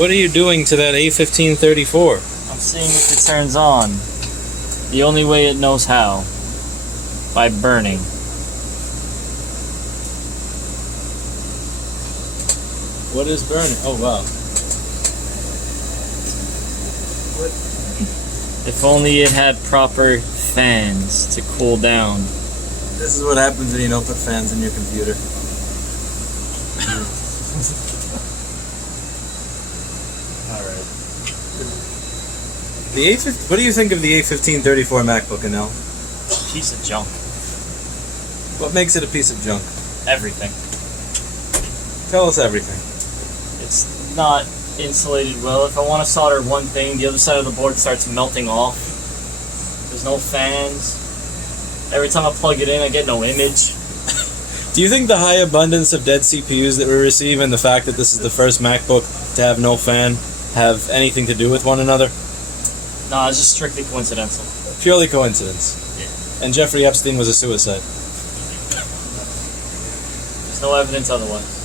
What are you doing to that A1534? I'm seeing if it turns on. The only way it knows how. By burning. What is burning? Oh, wow. What? If only it had proper fans to cool down. This is what happens when you don't put fans in your computer. Alright. What do you think of the A1534 MacBook, Anel? Piece of junk. What makes it a piece of junk? Everything. Tell us everything. It's not insulated well. If I want to solder one thing, the other side of the board starts melting off. There's no fans. Every time I plug it in, I get no image. Do you think the high abundance of dead CPUs that we receive and the fact that this is the first MacBook to have no fan have anything to do with one another? No, it's just strictly coincidental. Purely coincidence. Yeah. And Jeffrey Epstein was a suicide. There's no evidence otherwise.